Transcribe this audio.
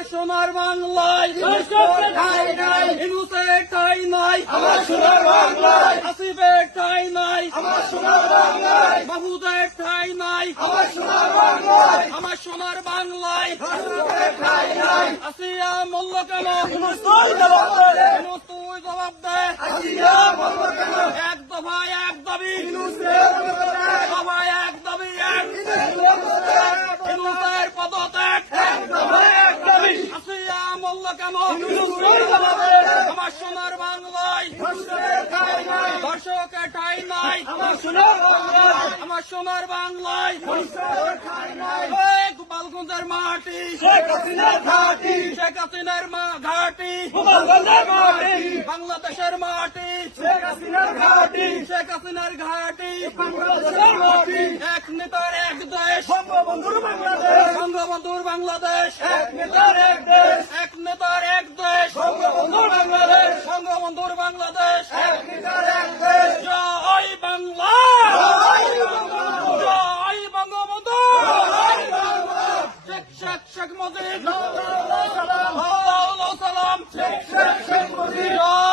আমার সোনার বাংলায় ঠাই নাই, ইনুসের ঠাই নাই, আমার সোনার বাংলায়, আসিফের ঠাই নাই, আমার সোনার বাংলায়, মাহমুদের ঠাই নাই, আমার সোনার বাংলায়, আমার সোনার বাংলায় ঠাই নাই। আসিয়া মূল্য কেন ইউনূস তুই জবাব দে, ইনুস তুই জবাব দে আসিয়া বলবো কেন? এক দফায় এক দাবি ইউনূসের পদত্যাগ, সবাই এক দাবি এক ইনুসের পদত্যাগ এক দফায় এক দাবি। আসিয়া মূল্য কেন ইউনূস তুই জবাব দে, আমার সোনার বাংলায় ধর্ষকের ঠাই নাই, দর্শকের ঠাই নাই, আমার সোনার বাংলায়, আমার সোনার বাংলায় ধর্ষকের ঠাই নাই। এই গোপালগঞ্জের মাটি শেখ হাসিনার ঘাঁটি, শেখ হাসিনার ঘাটি গোপালগঞ্জের মাটি, বাংলাদেশের মাটি শেখ হাসিনার ঘাঁটি, শেখ হাসিনার ঘাটি বাংলাদেশের মাটি, এক নেতার এক দেশ বঙ্গবন্ধুর বাংলাদেশ, বঙ্গবন্ধুর বাংলাদেশ এক নেতার এক দেশ, এক নেতার এক দেশ বঙ্গবন্ধুর বাংলাদেশ, বঙ্গবন্ধুর বাংলাদেশ এক নেতার এক দেশ। জয় বাংলা জয় বঙ্গবন্ধু শেখ শেখ শেখ মুজিব সালাম, আল্লাহু সালাম শেখ মুজিব, জয়